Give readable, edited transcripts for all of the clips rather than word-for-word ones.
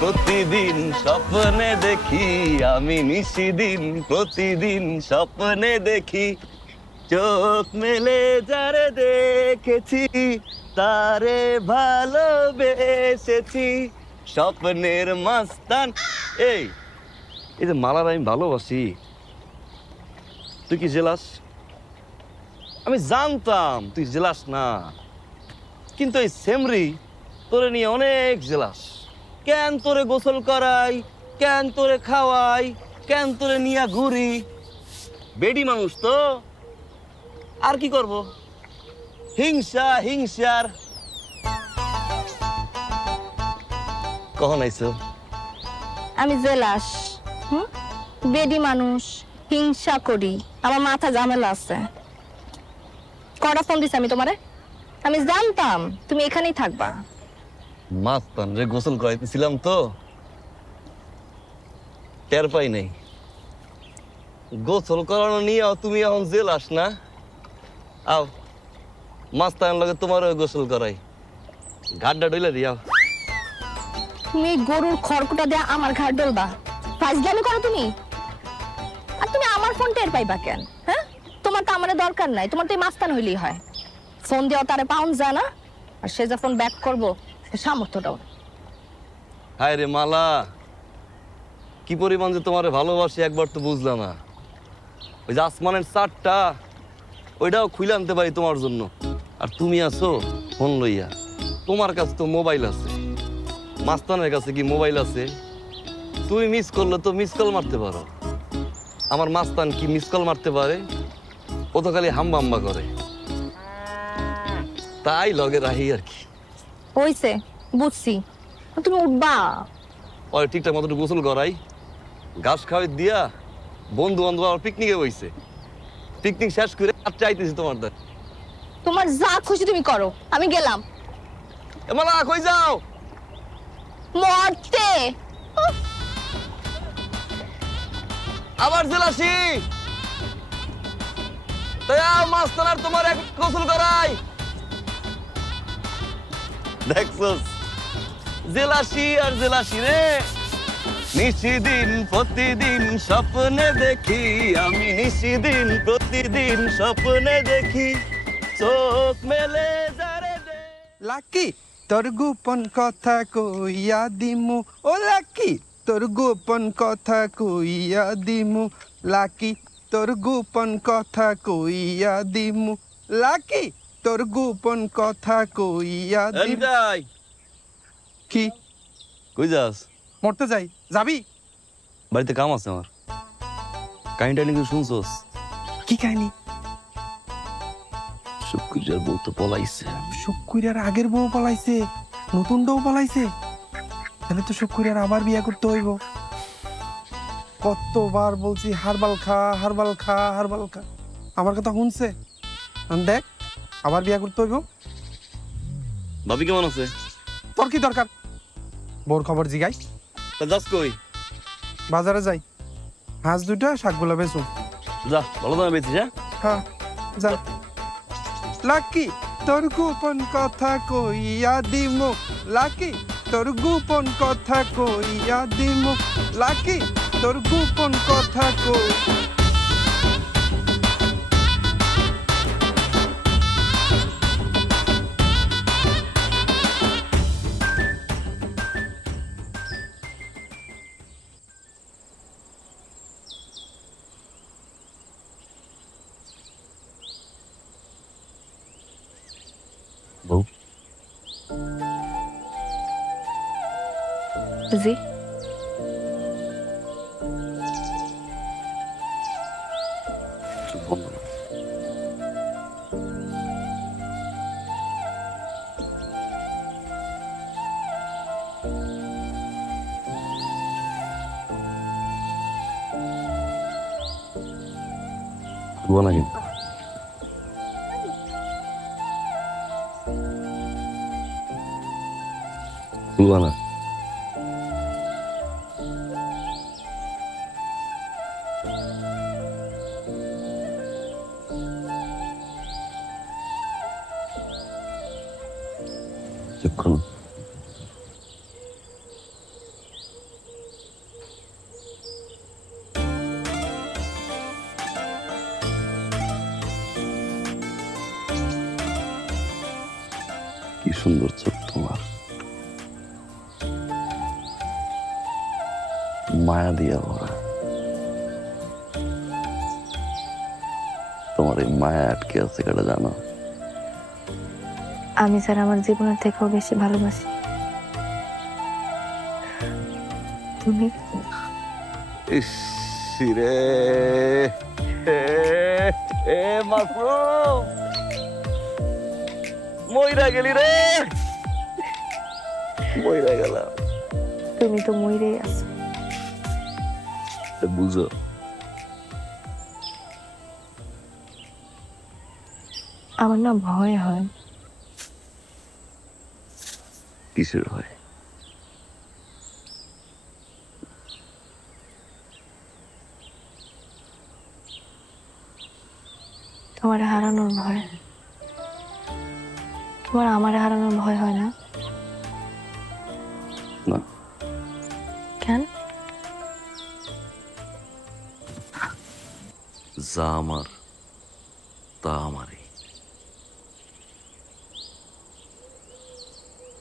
প্রতিদিন স্বপ্নে দেখি, আমি নিশিদিন প্রতিদিন স্বপ্নে দেখি। চোখ মেলে যারে দেখেছি, তারে ভালোবেসেছি। স্বপ্নের মাস্তান। এই এই যে মালার আমি ভালোবাসি, তুই কি জেলাস? আমি জানতাম তুই জেলাস না, কিন্তু এই সেমরি তোরে নিয়ে অনেক জেলাস। কেন তোরে গোসল করাই, কেন তোরে খাওয়াই, কেন তোরে নিয়ে ঘুরি। বেডি মানুষ তো, আর কি করব? হিংসা হিংসার। কখন আইছো? আমি জেলাস, বেডি মানুষ, হিংসা করি, আমার মাথা ঝামেলা আছে। কটা ফোন দিছি আমি তোমারে? আমি জানতাম তুমি এখানেই থাকবা। মাস্তান রে গোসল করাইতেছিলাম তো, টের পাই নাই। গোসল করানো নিয়ে তুমি এখন জেলাস না? আও মাস্তান লাগে তোমার গোসল করাই, ঘাটটা ডইলা দিয়াও। তুমি গরুর খড়কুটা দিয়ে আমার ঘাট ডলবা? ফাজলামি করো তুমি। আর তুমি আমার ফোন টের পাইবা কেন? হ্যাঁ, তোমার তো আমার দরকার নাই, তোমার তো এই মাস্তান হইলেই হয়। ফোন দেওয়া তারে পাউন্ড যায় না, আর সে যখন ব্যাক করবো সামর্থ্যটাও। হায় রে মালা, কি পরিমাণ যে তোমারে ভালোবাসি একবার তো বুঝলাম না। ওই যে আসমানের চারটা, ওইটাও খুলে আনতে পারি তোমার জন্য। আর তুমি আছো ফোন লইয়া, তোমার কাছে তো মোবাইল আছে, মাস্তানের কাছে কি মোবাইল আছে? তুমি মিস করলে তো মিস কল মারতে পারো। আমার মাস্তান কি মিস কল মারতে পারে? ও তো খালি হাম্বা হাম্বা করে, তাই লগে রাহি আর কি। হইছে, বুঝছি, তুমি উঠবা। ওই ঠিকঠাক মতো গোসল করাই, ঘাস খাওয়াই দিয়া বন্ধু বান্ধব আমার পিকনিকে বইছে। পিকনিক শেষ করে চাইতেছি তোমার দ্বার। তোমার যা খুশি তুমি করো, আমি গেলাম। মালা কই যাও? মরতে। আবার জেলাসি, তাই মাস্তান আর তোমার এক গোসল করাই। দেখছস, জেলাসি আর জেলাসি রে। নিশিদিন প্রতিদিন স্বপ্নে দেখি, আমি নিশিদিন প্রতিদিন স্বপ্নে দেখি। চোখ মেলে যারে লাকি তোর গোপন কথা কইয়া দিমু, ও লাকি তোর গোপন কথা কইয়া দিমু, লাকি তোর গোপন কথা কইয়া দিমু, লাকি তোর গোপন কথা কইয়া দিমু। কি কই যাস? মরতে যাই, যাবি? বাড়িতে কাম আছে আমার। কাহিনীটা নাকি শুনছস? কি কাহিনী? শুক্রিয়ার বউ তো পলাইছে। শুক্রিয়ার আগের বউ পালাইছে, নতুন বউ পালাইছে? তাহলে তো শুক্রিয়ার আবার বিয়ে করতে হইব। কতবার বলছি হারবাল খা, হারবাল খা, হারবাল খা, আমার কথা শুনছে? দেখ, আবার বিয়ে করতে হইব। ভাবি কেমন আছে? তোর কি দরকার? বউর খবর জিগাই। তা যাস কই? বাজারে যাই, হাঁস দুইটা শাকগুলা বেচুন। যা, ভালো দামে বেচিস। হ্যাঁ যা। লাকি তোর গোপন কথা কইয়া দিমু, লাকি তোর গোপন কথা কইয়া দিমু, লাকি তোর গোপন কথা কই। বউ জি, বলা কিন্তু খুলবা না। কি সুন্দর চোখ তোমার, মায়া দিয়া ভরা। তোমার এই মায়া আটকে আছে কেটা জানো? আমি স্যার আমার জীবনের থেকেও বেশি ভালোবাসি তুমি। ইস রে এ মাসুম, মইরা গেলি রে, মইরা গেলাম। তুমি তো মইরেই আছো। বুঝো আমার না ভয় হয়। কিসের হয়? তোমার হারানোর ভয়। তোমার আমার হারানোর ভয় হয় না? না, কেন? যা আমার তা আমারই,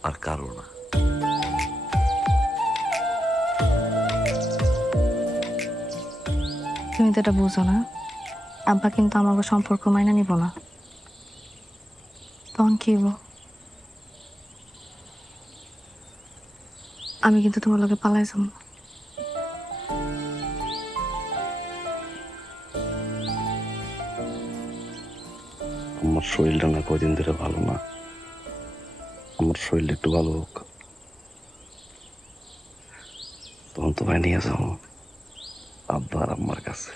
আর কারো না। তুমি তো এটা বুঝো না, আব্বা কিন্তু আমাকে সম্পর্ক মাইনা নিব না। তখন কি হইব? আমি কিন্তু তোমার লগে পালাই যাব। আমার শরীরটা না কদিন ধরে ভালো না, আমার শরীরটা একটু ভালো হোক, তখন তোমায় নিয়ে যাবো আব্বা আর আম্মার কাছে।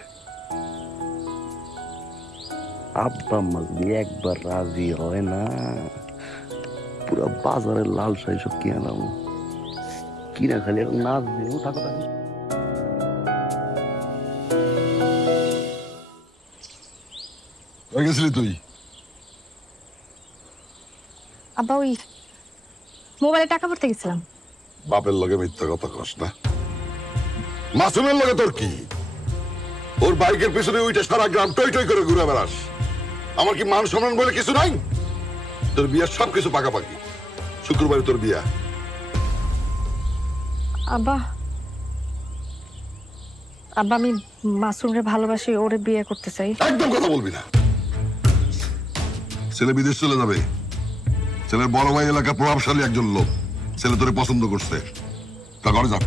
আব্বা আম্মা যদি একবার রাজি হয় না, পুরো বাজারের লাল শাড়ি সব কিনে নাম কিনা খালি এখন নাচ দিয়ে থাকো থাকো। গেছিলি তুই? আব্বা ওই মোবাইলে টাকা ভরতে গেছিলাম। বাপের লগে মিথ্যা কথা কস না। মাসুমের লগে তোর কি? ওর বাইকের পিছনে উইটা সারা গ্রাম টই টই করে ঘুরে বেড়াস। আমার কি মান সম্মান বলে কিছু নাই? তোর বিয়ার সব কিছু পাকাপাকি। শুক্রবারে তোর বিয়া। আব্বা আব্বা আমি মাসুমরে ভালোবাসি, ওরে বিয়ে করতে চাই। একদম কথা বলবি না। ছেলে বিদেশ চলে যাবে। ছেলের বড় ভাই এলাকার প্রভাবশালী একজন লোক। ছেলে তোরে পছন্দ করছে, তা ঘরে যা।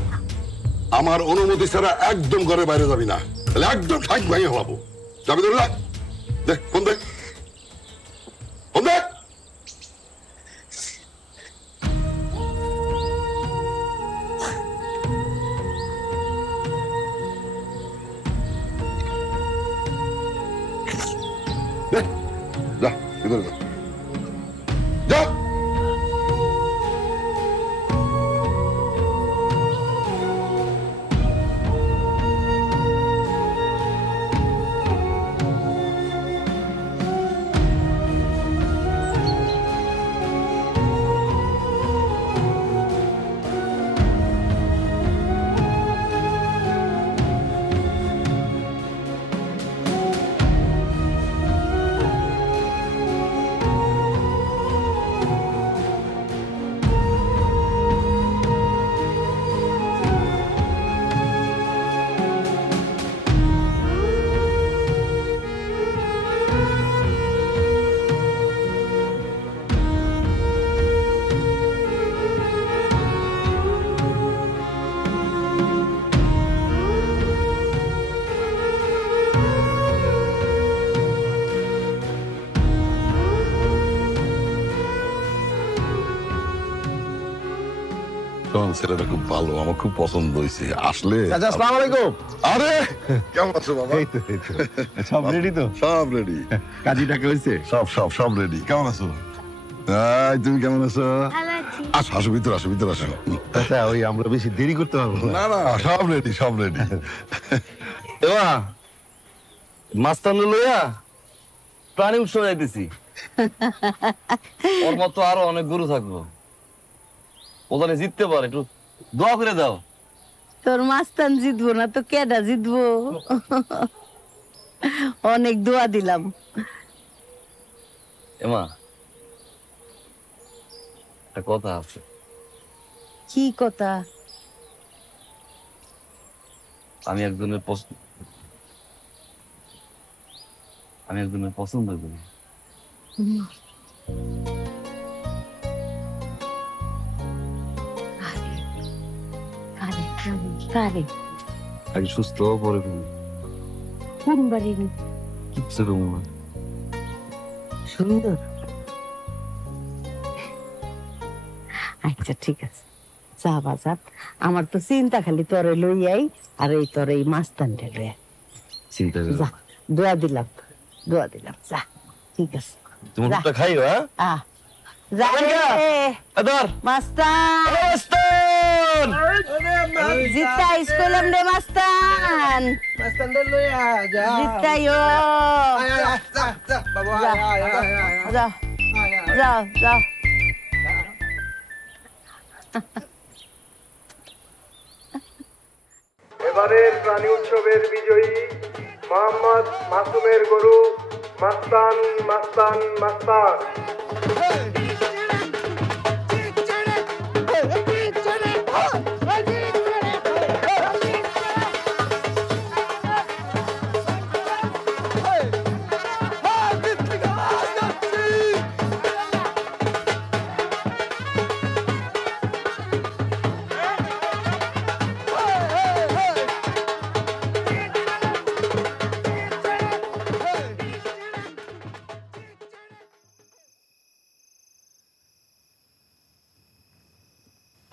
আমার অনুমতি ছাড়া একদম ঘরে বাইরে যাবি না, তাহলে একদম ঠাক ভাঙিয়ে হলাবো। যাবি তোর? দেখ ফোন দেখ, ফোন দেখ। যা ভিতরে যা, যা। ছেলেটা খুব ভালো, আমার খুব পছন্দ হয়েছে। আসলে আসসালামু আলাইকুম। আরে কেমন আছো বাবা? এই তো সব রেডি তো? সব রেডি। কাজী টাকা হয়েছে? সব রেডি। কেমন আছো? তুমি কেমন আছো? আসো আসো, ভিতরে আসো, ভিতরে আসো। আচ্ছা ওই আমরা বেশি দেরি করতে পারবো না। না না, সব রেডি, সব রেডি। এবা মাস্তান লইয়া প্রাণী উৎসব যাইতেছি। ওর মতো আরো অনেক গরু থাকবো, ওখানে জিততে পারে, একটু দোয়া করে দাও। তোর মাস্তান জিতবো না তো কেডা জিতবো? অনেক দোয়া দিলাম। এমা একটা কথা আছে। কি কথা? আমি একজনের পছন্দ করি। কারে? আগে সুস্থ হওয়া পরে তুমি কোন বাড়ির? কিচ্ছু কমো না। সুন্দর। আচ্ছা ঠিক আছে, যা বাজার। আমার তো চিন্তা খালি তোরে লইয়াই, আর এই তোর এই মাস্তানটা লইয়া। চিন্তা করো যা, দোয়া দিলাম, দোয়া দিলাম, যা। ঠিক আছে, তুমি যা। ওটা খাইও। হ্যাঁ আ যা রে আদর মাস্তান। মাস্টার জিতা স্কুলেম রে মাস্তান। জিতাইও। যাও যাও যাও। এবারের প্রাণী উৎসবের বিজয়ী মোহাম্মদ মাসুমের গরু মাস্তান মাস্তান মাস্তান।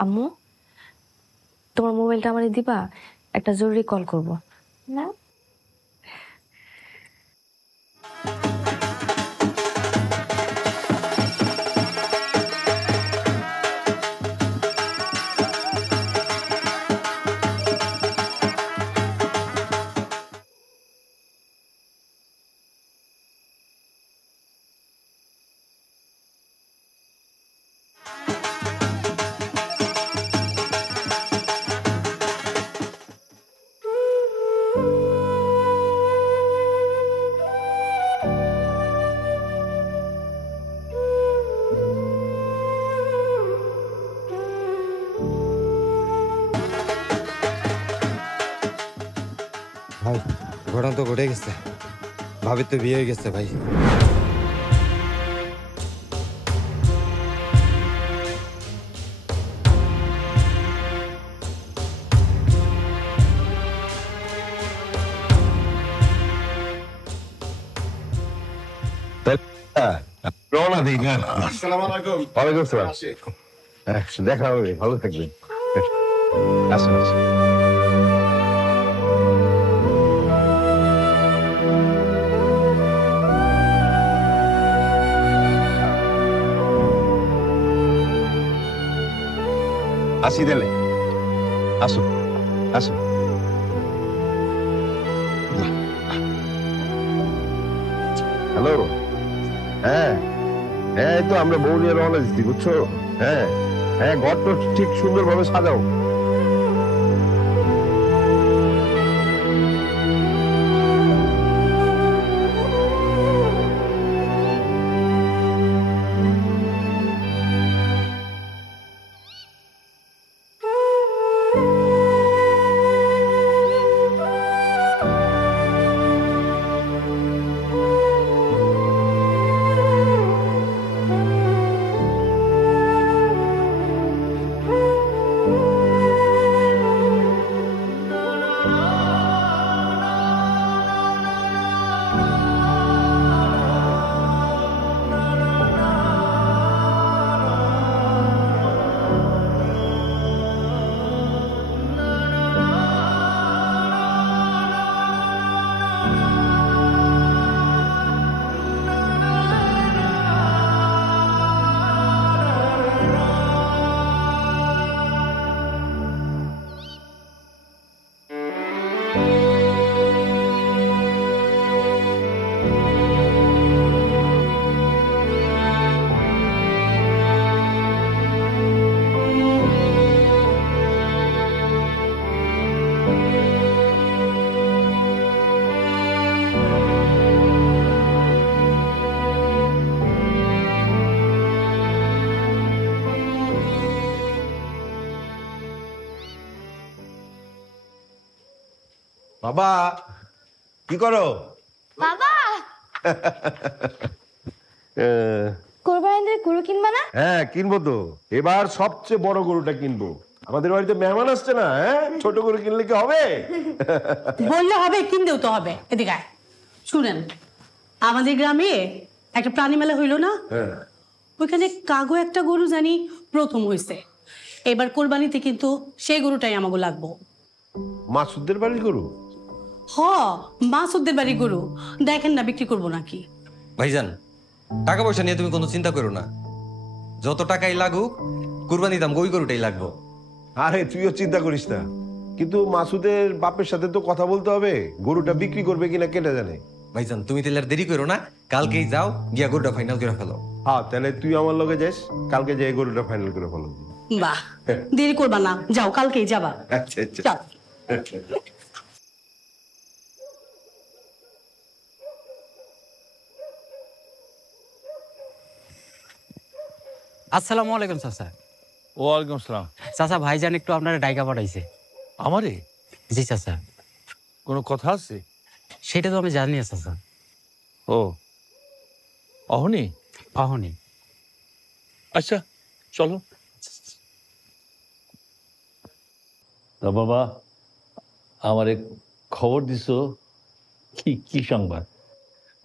আম্মু, তোমার মোবাইলটা আমারে দিবা? একটা জরুরি কল করব। না ভাই, ঘটনা তো ঘটে গেছে। ভাবির তো বিয়ে হয়ে গেছে ভাই। রওনা দিই না। ওয়ালাইকুম আসসালাম। হ্যাঁ, দেখা হবে, ভালো থাকবেন। আসুন আসুন। আসি দিলে, আসুন আসুন। হ্যালো। হ্যাঁ হ্যাঁ, এই তো আমরা বউ নিয়ে রওনা দিচ্ছি, বুঝছো? হ্যাঁ হ্যাঁ, ঘর তো ঠিক সুন্দরভাবে সাজাও। বাবা কি করো? বাবা কোরবানিতে গরু কিনবা না? হ্যাঁ কিনবো তো, এবার সবচেয়ে বড় গরুটা কিনবো। আমাদের বাড়িতে মেহমান আসছে না, হ্যাঁ ছোট গরু কিনলে কি হবে? বললে হবে, কিনতেও তো হবে। এদিকে আয়। শুনেন, আমাদের গ্রামে একটা প্রাণী মেলা হইল না, ওইখানে কাগো একটা গরু জানি প্রথম হয়েছে। এবার কোরবানিতে কিন্তু সেই গরুটাই আমাকে লাগবো। মাসুদের বাড়ির গরু? হ, মাসুদের বাড়ির গরু। দেখেন না বিক্রি করবো নাকি। ভাইজান, টাকা পয়সা নিয়ে তুমি কোনো চিন্তা করো না, যত টাকাই লাগুক কুরবানি দাম ওই গরুটাই লাগবো। আরে তুইও চিন্তা করিস না, কিন্তু মাসুদের বাপের সাথে তো কথা বলতে হবে, গরুটা বিক্রি করবে কিনা কেটে জানে। ভাইজান তুমি তাহলে আর দেরি করো না, কালকেই যাও গিয়া গরুটা ফাইনাল করে ফেলো। হ্যাঁ তাহলে তুই আমার লগে যাস, কালকে যাই গরুটা ফাইনাল করে ফেলো। বাহ, দেরি করবা না, যাও কালকেই যাবা। আচ্ছা আচ্ছা। চল। আসসালামু আলাইকুম চাচা। ওয়ালাইকুম আসসালাম। চাচা ভাইজান একটু আপনার ডাইকা পাঠাইছে। আমারে? জি চাচা। কোনো কথা আছে? সেটা তো আমি জানি না চাচা। ও অহনি? অহনি। আচ্ছা চলো। তা বাবা আমারে খবর দিছো, কি কি সংবাদ?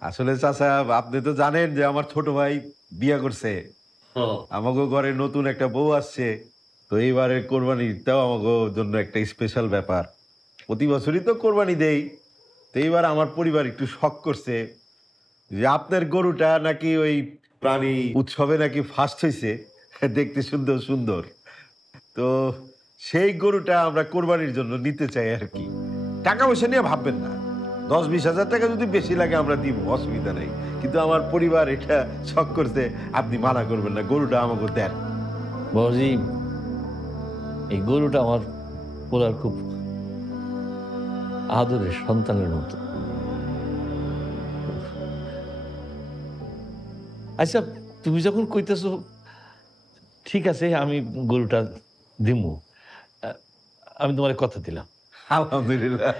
আসলে চাচা আপনি তো জানেন যে আমার ছোট ভাই বিয়ে করছে, আমাকে ঘরে নতুন একটা বউ আসছে, তো এইবারের কোরবানিটাও আমাকে জন্য একটা স্পেশাল ব্যাপার। প্রতি বছরই তো কোরবানি দেই, তো এইবার আমার পরিবার একটু শখ করছে যে আপনার গরুটা নাকি ওই প্রাণী উৎসবে নাকি ফার্স্ট হয়েছে, দেখতে সুন্দর সুন্দর, তো সেই গরুটা আমরা কোরবানির জন্য নিতে চাই আর কি। টাকা পয়সা নিয়ে ভাববেন না, 10-20 হাজার টাকা যদি বেশি লাগে আমরা দিব, অসুবিধা নেই, কিন্তু আমার পরিবার এটা শখ করতে, আপনি মানা করবেন না, গরুটা আমাকে দেন। বাবাজি এই গরুটা আমার পোলার খুব আদরের সন্তানের মতো। আচ্ছা তুমি যখন কইতেছো ঠিক আছে, আমি গরুটা দিমু, আমি তোমার কথা দিলাম। আলহামদুলিল্লাহ,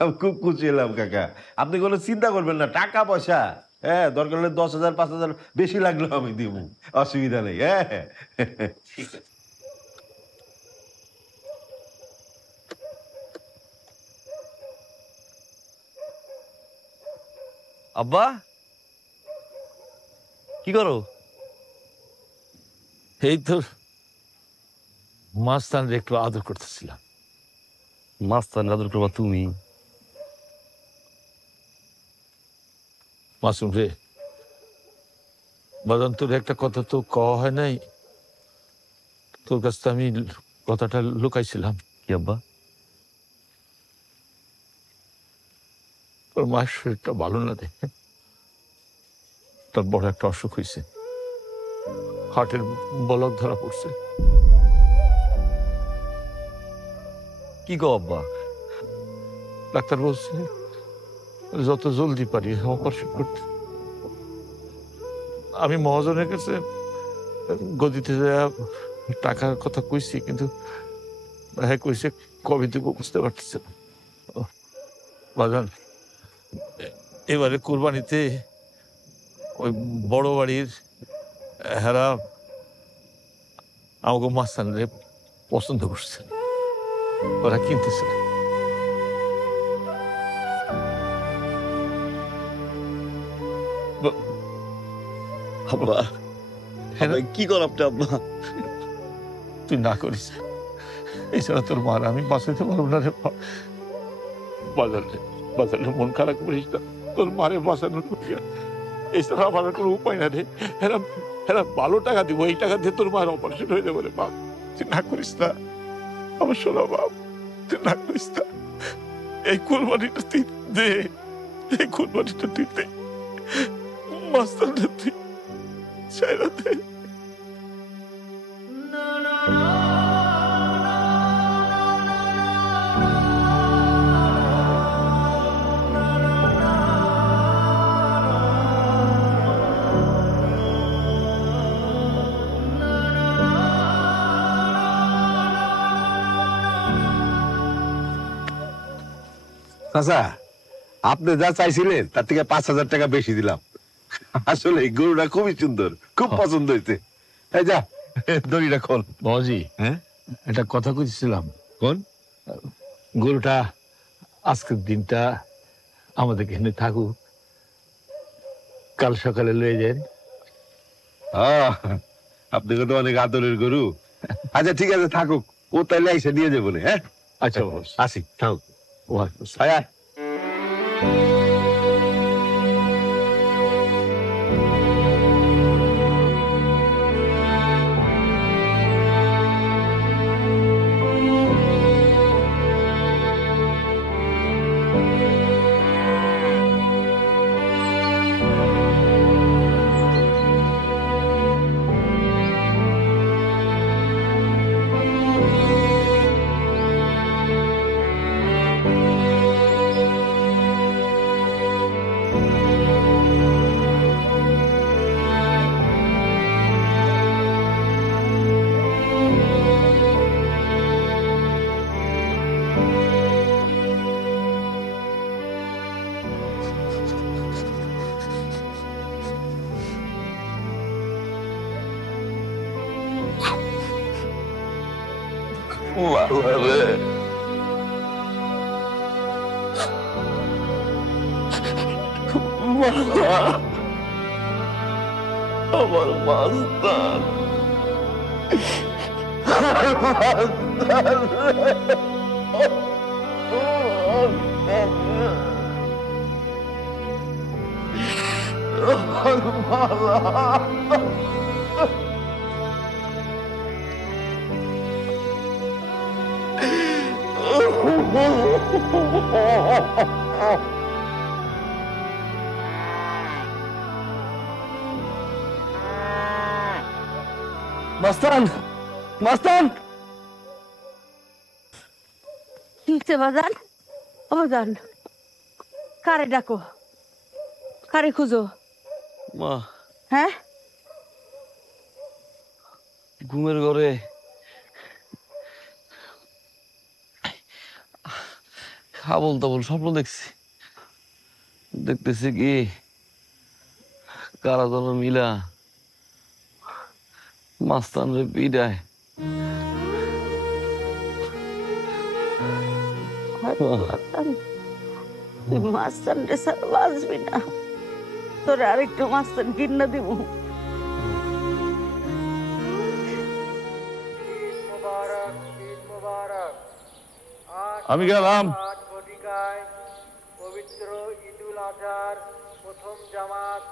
আমি খুব খুশি হলাম কাকা। আপনি কোনো চিন্তা করবেন না, টাকা পয়সা হ্যাঁ দরকার হলে 10,000 5,000 বেশি লাগলেও আমি দিব, অসুবিধা নেই। হ্যাঁ ঠিক আছে। আব্বা কি করো? এই তো মাস্তানরে একটু আদর করতেছিলাম। মাস্তান আদর করবা তুমি? মাসুম রে বাদান, তোর একটা কথা তো কওয়া হয় নাই, তোর কাছ থেকে আমি কথাটা লুকাইছিলাম। কি আব্বা? তোর মায়ের শরীরটা ভালো না দেখে, তার বড় একটা অসুখ হয়েছে, হার্টের বলক ধরা পড়ছে। কি গো আব্বা? ডাক্তার বলছে যত জলদি পারি অপারেশন করতে। আমি মহাজনের কাছে গদিতে টাকার কথা কইছি, কিন্তু হ্যাঁ কইছে কবে দেব বুঝতে পারতেছে না। বাজান এবারে কোরবানিতে ওই বড় বাড়ির হেরা আমাকে মাস্তানরে পছন্দ করছে, ওরা কিনতেছে। আব্বা কি কর আপনি আব্বা? তুই না করিস, এছাড়া তোর মার আমি বাঁচাতে পারবো না রে। বাজারে মন খারাপ করিস না, তোর মারে বাঁচানোর এছাড়া আমার কোনো উপায় না রে। এরা ভালো টাকা দিব, এই টাকা দিয়ে তোর মায়ের অপারেশন হয়ে যাবে রে। বাপ তুই না করিস না, আমার শোনা বাপ, তুই না করিস না। এই কোরবানিটা তুই দে, এই কোরবানিটা তুই দে, মাস্টারটা তুই ছাইরা দে। চাচা, আপনি যা চাইছিলেন তার থেকে 5,000 টাকা বেশি দিলাম। আসলে এই গরুটা খুবই সুন্দর, খুব পছন্দ হয়েছে। এই যা দড়িটা খোল। বাবাজি, হ্যাঁ, একটা কথা কইছিলাম। কোন? গরুটা আজকের দিনটা আমাদের এখানে থাকুক, কাল সকালে লয়ে যান। আপনি তো অনেক আদরের গরু। আচ্ছা ঠিক আছে, থাকুক, ও তাইলে এসে নিয়ে যাবো। হ্যাঁ আচ্ছা আসি, থাকুক। আয় আয়। আমার মাস্তান মাস্তান, মাস্তান। কিছে বাজান? ও বাজান, কারে ডাকো, কারে খুঁজো? মা, হ্যাঁ, ঘুমের ঘরে আবল তাবল স্বপ্ন দেখছি। দেখতেছি কি কারা যেন মিলা মাস্তান রে পিডায়। তুই মাস্তান রে ছাড়া বাঁচবি না, তোরে আরেকটু মাস্তান কিনা দিব। আমি গেলাম। পবিত্র ঈদুল আজহার প্রথম জামাত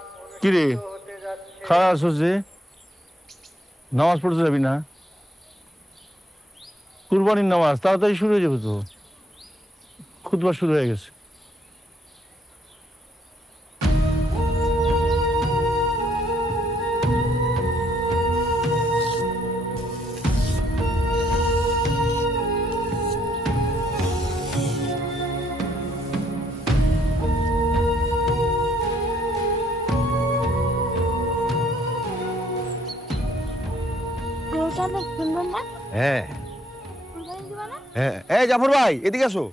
কিরে অনুষ্ঠিত হতে যাচ্ছে। খারাপ হচ্ছে, নামাজ পড়তে যাবি না? কুরবানির নামাজ তাড়াতাড়ি শুরু হয়ে যাবে তো, খুতবা শুরু হয়ে গেছে। হ্যাঁ হ্যাঁ, এই জাফর ভাই এদিকে আসো।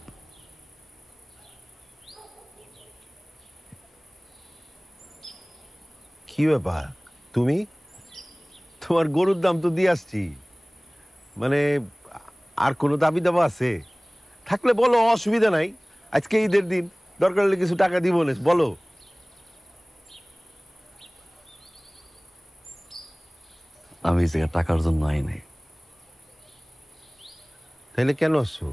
কি ব্যাপার, তুমি? তোমার গরুর দাম তো দিয়ে আসছি, মানে আর কোনো দাবি দাবা আছে থাকলে বলো, অসুবিধা নাই। আজকে ঈদের দিন, দরকার হলে কিছু টাকা দিব না, বলো। আমি এই জায়গায় টাকার জন্য আই নাই। তাহলে কেন আসছো?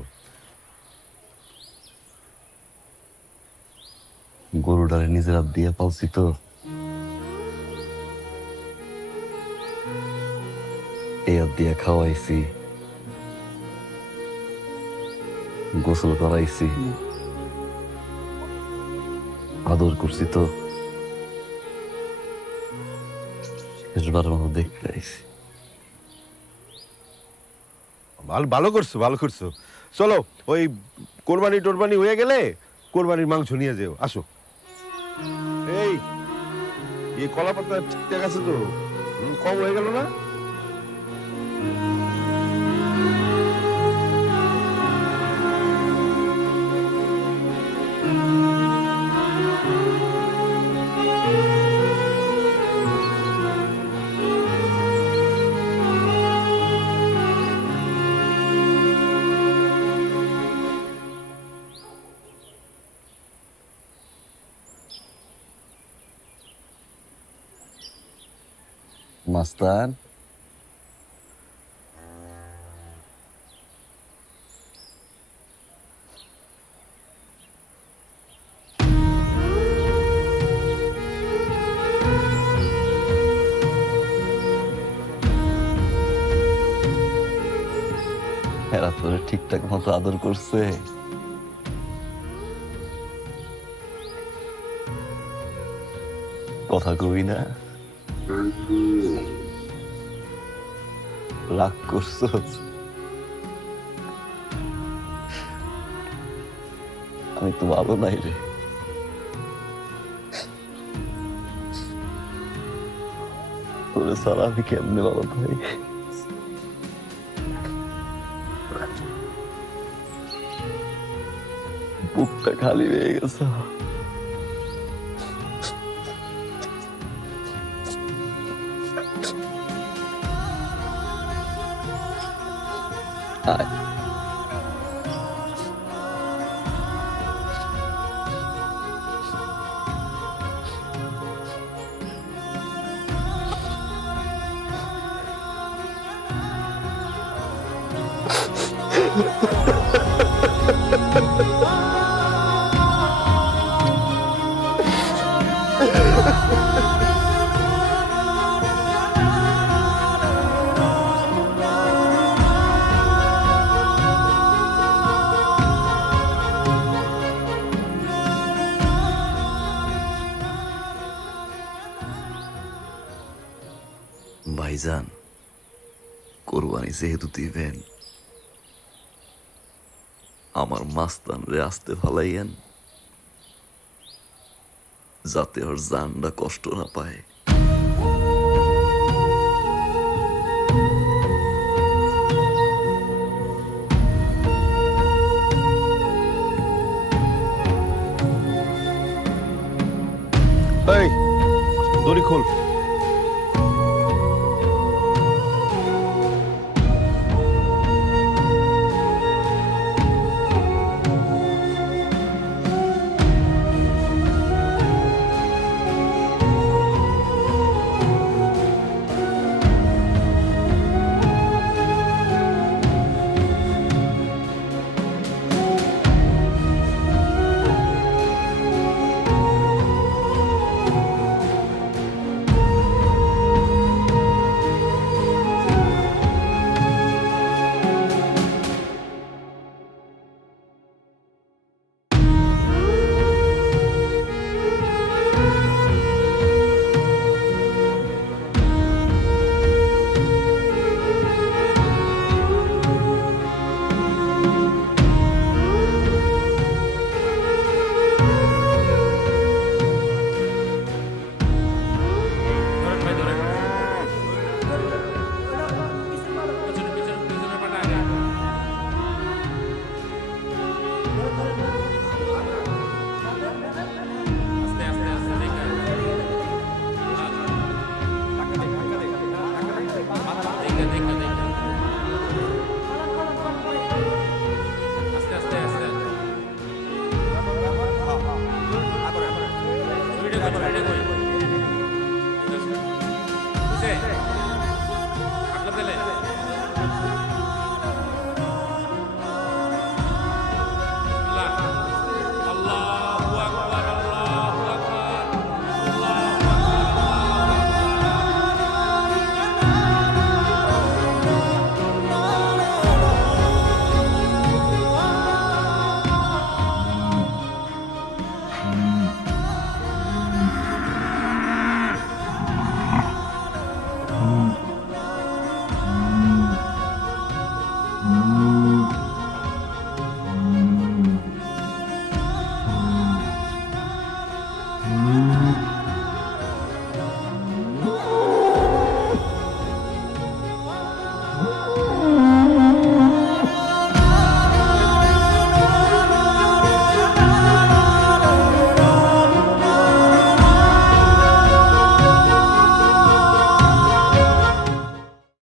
গরুটারে নিজের হাত দিয়ে পালছি তো, এই হাত দিয়ে খাওয়াইছি, গোসল করাইছি, আদর করছি তো, শেষবার মতো দেখতে আইছি। ভালো করছো, ভালো করছো। চলো, ওই কোরবানি টোরবানি হয়ে গেলে কোরবানির মাংস নিয়ে যেও। আসো। এই কলা পাতা ঠিকঠাক আছে তো? কম হয়ে গেল না? মাস্তান এরা তোরে ঠিকঠাক মতো আদর করছে? কথা কবি না? রাগ করছস? আমি তো ভালো নাই রে। তোরে ছাড়া আমি কেমনে ভালো থাকি? বুকটা খালি হয়ে গেছে। আয় ভাইজান, কোরবানি যেহেতু দিবেন, আমার মাস্তান রে আসতে ফালাইয়েন, যাতে ওর জানটা কষ্ট না পায়। এই দড়ি খোল। Jose.